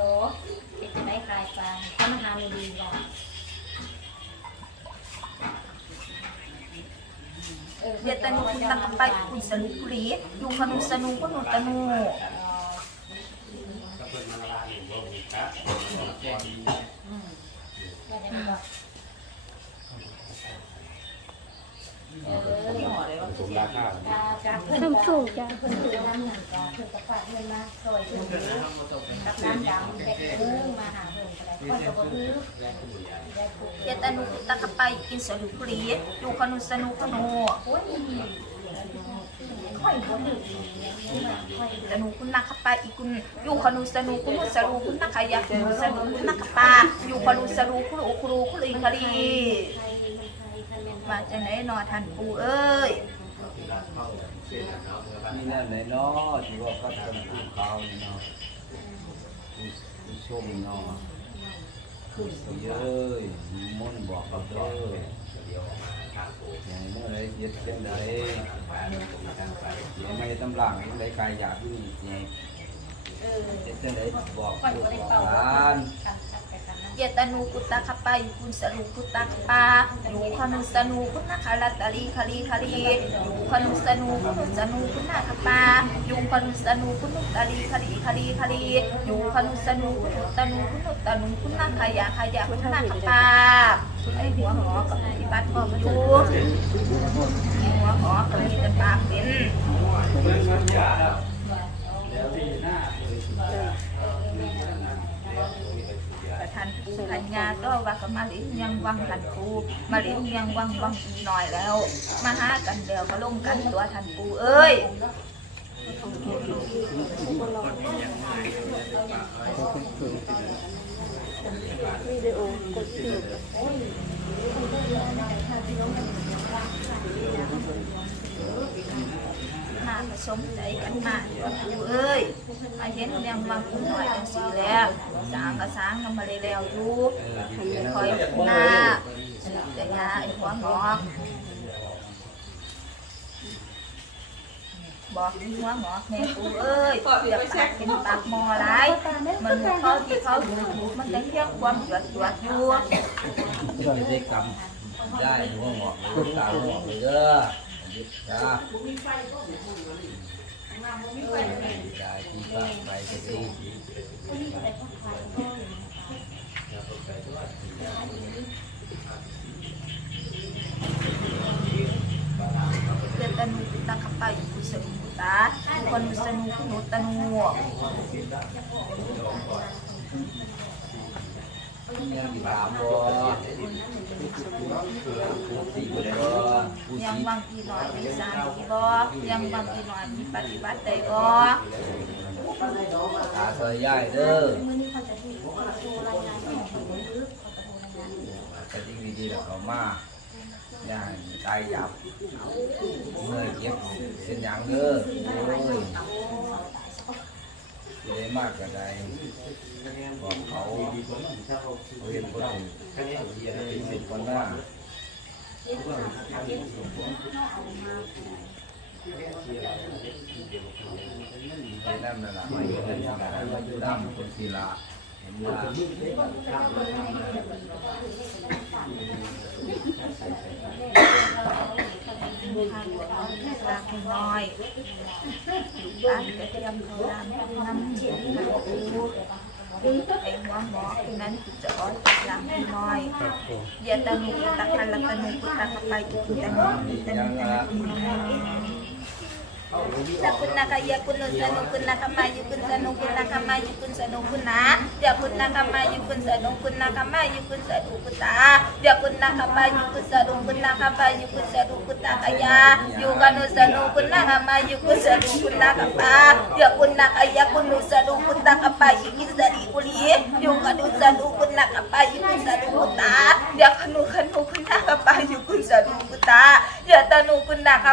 ลเป็นจะได้คลายฟังถ้ามันหาไม่ดีบ่เออเยตะนูคุณตักไปคุณสนุกรีอยู่ขนุสนุกุนุตนุว่าจะได้บ่ สมราคา จากเพิ่น สูงจ้ะเพิ่นถือน้ำหนักจ้ะเพิ่นก็ฝากเงินมาซอยเพิ่นกับน้ำดำแต่เพิ่งมาหาเพิ่นก็ได้ค่อยก็บ่ถือได้ปุ๊บเยตานุตักะไปกินสนุกรีอยู่คนุสนุกุนโอ้ยค่อยบ่ถือค่อยตนุคุณนักไปอีกุนอยู่คนุสนุกุนุสรุคุณนักขยะคุณสนุคุณนักปาอยู่คนุสรุคุรุครุคุริคลีมาจากไหนนอทันปูเอ้ย มีแน่ไหนเนาะที่ว่าพัดกันภูเขานี่เนาะผู้ผู้ชมเนาะผู้เย้ยมนต์บอกกับเด้ออย่างเมื่อไรเย็ดเป็นไดอย่างไม่ตำลังยังไดกายอยากอยู่นี่อย่างเออเย็ดเป็นไดบอกค่อยบ่ได้เป่าการกัน เยตานุกุตตะคปายู่คุณสรุกุตตะคปาอยู่คนุสนุคุณนักขลัตตลีคาลีคาลีอยู่คนุสนุคุณสนุคุณนักปาอยู่คนุสนุคุณนุตาลีคาลีคาลีคาลีอยู่คนุสนุคุณนุตานุคุณนุตานุคุณนักขยะขยะคุณนักปาไอหัวหอกับปฏิบัติก็มาอยู่หัวหอกับมีแต่ปากเป็น ประธานผู้ขันยาก็ว่าก็มาเลิ้นยังวังทันปูมาเลิ้นยังวังวังอีหน่อยแล้ว มาหากันเดียวก็ลงกันตัวทันปูเอ้ยมาผสมใจกันมาปูเอ้ย มาเห็นยังวังอีหน่อยกันสิแล้วสางก็สางกันมาเลยแล้วอยู่คอยหน้าแต่ยาไอ้หัวงอกบอกหัวงอกแม่ปูเอ้ยอย่าปากเป็นปากมอไรมันเขาที่เขาอยู่ถูกมันแต่เพียงความหยดหยดอยู่ไม่ได้กำได้หัวหงอกตาหัวหงอกเลยเด้อจ้า ได้ที่บ้านไปก็ดีเพื่อนตะนุตะขับไปกุศลกุตาคนสนุกุนุตะนุ ยังถามบ่สี่บ่ได้บ่ผู้ ยังบางทีหน่อยมีสามทีบ่ยังบางทีหน่อยมีปฏิบัติได้บ่ตาซอยายเด้อมื้อนี้เขาจะที่ขาจะโทรรายงานให้เดูลึกเขาจะโทรรายงานแต่จริงดีๆแล้วเขามาย่างใจจับเมื่อเก็บเป็นยังเด้อโอ้ยสิได้มากก็ไดบอกเขาเขาเห็นคนอื่นเป็นคนหน้าไปนั่นน่ะล่ะมาอย่าอยู่น้ำคนศิลาเห็นว่าลากน้อยบ้านก็เรียมเขาลามน้ำเช็ดน้ำปูไอ้หัวหมอคือนั้นจะอ้อนลา มน้อยอย่าตะ นุตะคันละตะนุตะขับไปกุตะนุตะนุตะนุ Sa kun na kaya kun no sa no kun na kamayo kun sa no kun na kamayo kun sa no kun na ya kun na kamayo kun sa no kun na kamayo kun sa no kun ta ya kun na kamayo kun sa no kun na kamayo kun sa no kun ta kaya yu ka no sa no kun na kamayo kun sa no kun na kapa ya kun na kaya kun no sa no kun na kapayo kun sa di uli yu ka no sa no kun na kapayo kun sa no kun ta อย่าขนุขนุคุณนากะปายุคุณสรุกุตาอย่าตานุคุณนากะ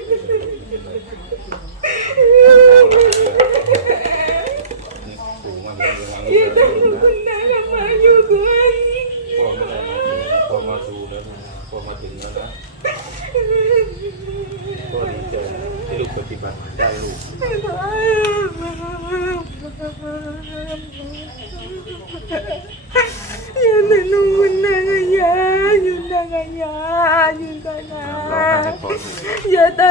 Yun na naman na kaya, yun na kaya, yun ka na. อย่าต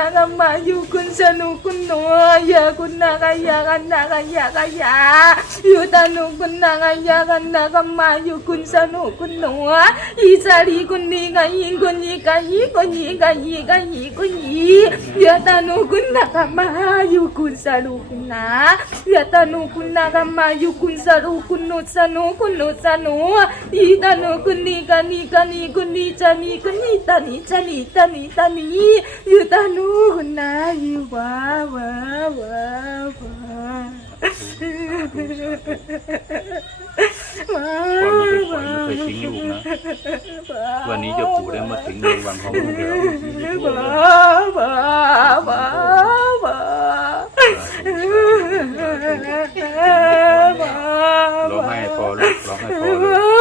าหนูคุณนากมาอยู่คุณสนุกคุณหนัวอย่าคุณนากายากันนากายากายาอยู่ตาหนูคุณนากายากันนากมาอยู่คุณสนุกคุณหนัวอีสาลีคุณนี่กายิงคุณยี่กายีคุณยี่กายีกายีคุณยี่อย่าตาหนูคนากมาอยู่คุณสนุกคุณนาอย่าตาหนูคุณนากมาอยู่คุณสนุกคุณนุสนุคุณนุสนุอีตาหนูคุณนี่กานี่กานี่คุณนี่จานี่คุณนี่ตานี่จานี่ตานี่ตานี่อยู่ตาหนูคุณนาอยู่ว้าว้าว้าว้าว้าพ่อไม่เคยปล่อยไม่เคยทิ้งลูกนะ วันนี้เจ้าปู่ได้มาถึงในวังของลูกแล้วว้าว้าว้าว้าร้องไห้พอลูกร้องไห้พอเลย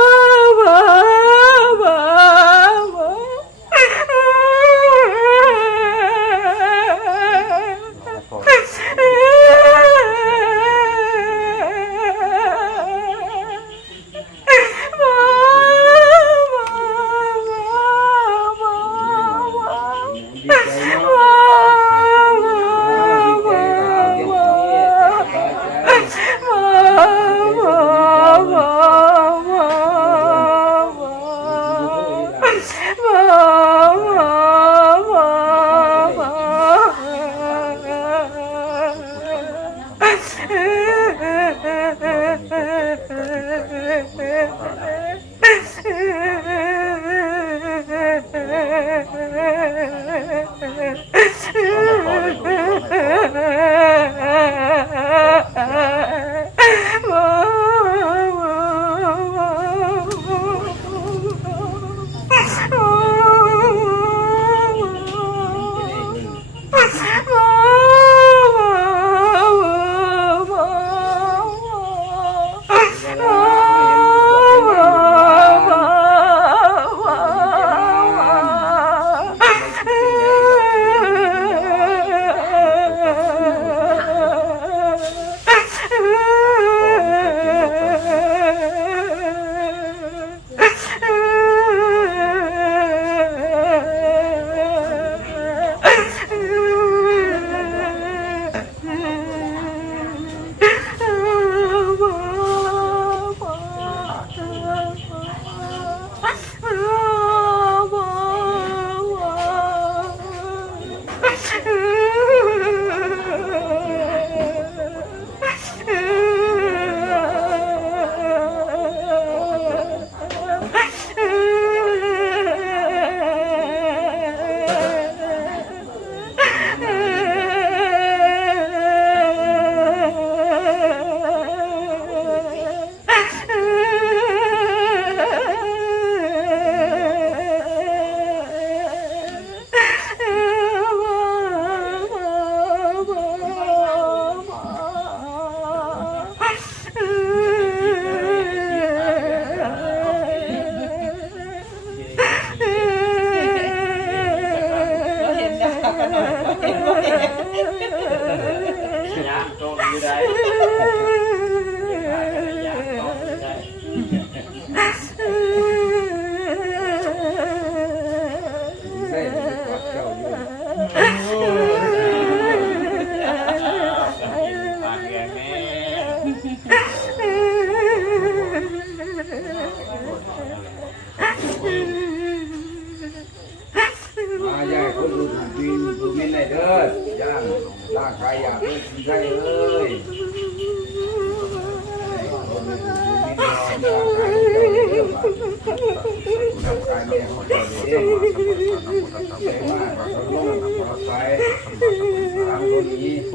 ได้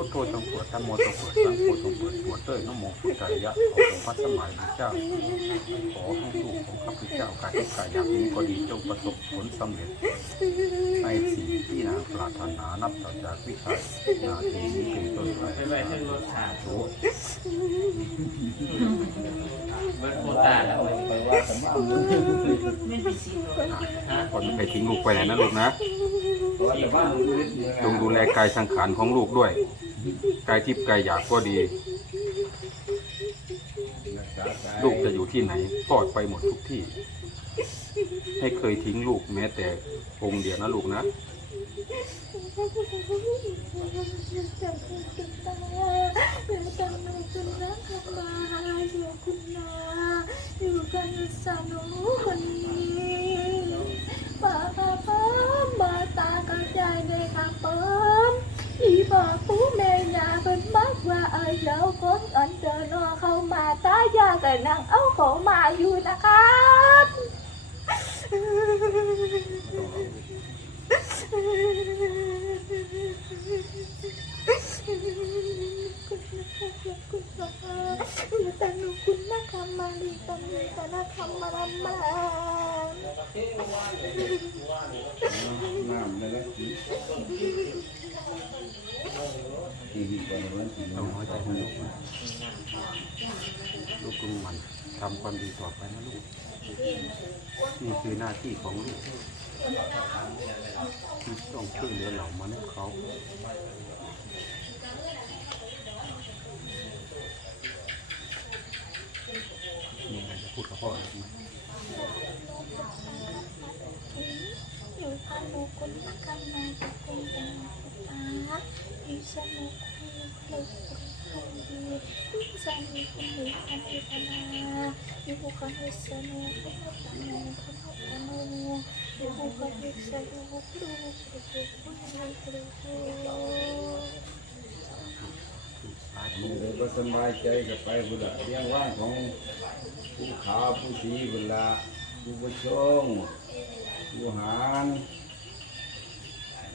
นี้พุทโธจงปวดทั้งโมจงปวดสังโฆจงปวดปวดด้วยนโมพุทธายะของพระสมัยพระเจ้า ขอให้ลูกของข้าพเจ้ากายกายอยากนี้ก็ดีจงประสบผลสำเร็จ ในสิ่งที่นางปรารถนานับต่อจากวิสัยนาทีนี้เป็นต้นไปสาธุ เบิร์ดโคตาแล้วไปว่าสมาธิคนไปทิ้งลูกไปไหนนะลูกนะต่ว่าลูกนิดเดียวจงดูแลกายสังขารของลูกด้วย กายทิพย์กายอยากก็ดี ลูกจะอยู่ที่ไหนปลอดไปหมดทุกที่ ให้เคยทิ้งลูกแม้แต่องค์เดียวนะลูกนะ อยู่กัน สนุกนี้ป้าป้าป้ามาตากระจายในข้างป้อมอีบ่ปูแม่ยาเป็นมักว่าเอ้ยแล้วคนอันเดินอเข้ามาตายากันนั่งเอาของมาอยู่นะครับ คุณสาคุณแต่หนูคุณน่าทำม కమ్మలి తను ต่หน้าทำมาลำบากลูกกุงมันทำความดีต่อไปนะลูก นี่คือหน้าที่ของลูกต้องช่วยเหลือเหล่ามนุษย์เขา พูดกับพ่ออีกไหมอยู่พาลูกคนนะคำมาจะเป็นเป็นตาอยู่สนุกคุยเลยคนดีอยู่สนุกคุยคนดีพนาอยู่คนดีสนุกคนดีพนาคนดีพนาอยู่คนดีสนุกครูครูครูครูครูครูมันเลยก็สบายใจกับไปบุญละเลี้ยงว่างของ ผู้ขาผู้สีบุญละผู้ประชงผู้หาร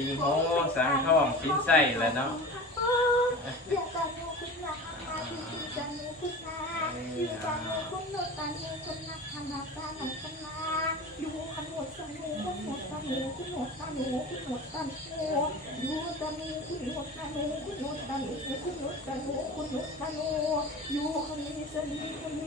สีโหสังทองชิ้นไส้แล้วเนาะอยู่คนนี้สนิทคน